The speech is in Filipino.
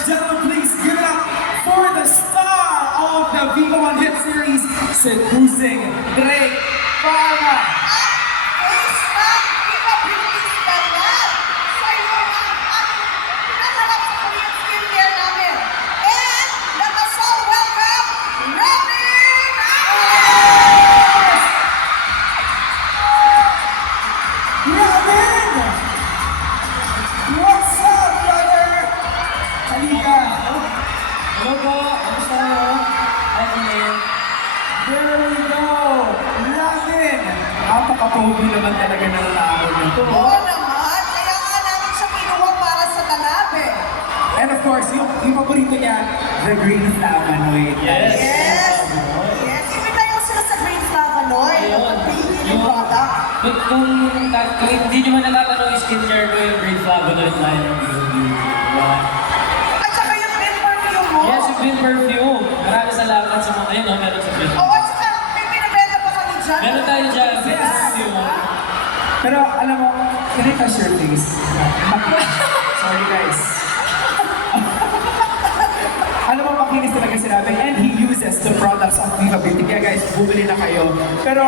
and gentlemen, please give it up for the star of the Viva One Hit Series, Seducing Drake Parma. What's up, brother? Halika. Hello po, kamusta kayo? Hi, Lynn. There we go. Robin. Napaka-pogi naman talaga ng tao nito. Oo naman, kaya nga namin siya kinuha para sa talab eh. And of course, yung paborito niya, the green flavonoid. Yes. Yes! Yes, imitayin mo sila sa Green Flavonoid, Ayun. pag-baby ng product. But kung hindi nyo man natatanong yung skincare ko, yung Green Flavonoid line ng beauty. Diba? At saka yung green perfume mo. Yes, yung green perfume. Maraming salamat sa mga kayo, no? Meron sa green. Oo, at saka may binibenta pa kami dyan. Meron tayo dyan, green Yes. perfume. Pero alam mo, can I touch your face? Sorry guys. Alam mo, makinis talaga sinabi, and he uses the products of Viva Beauty. Kaya guys, bumili na kayo. Pero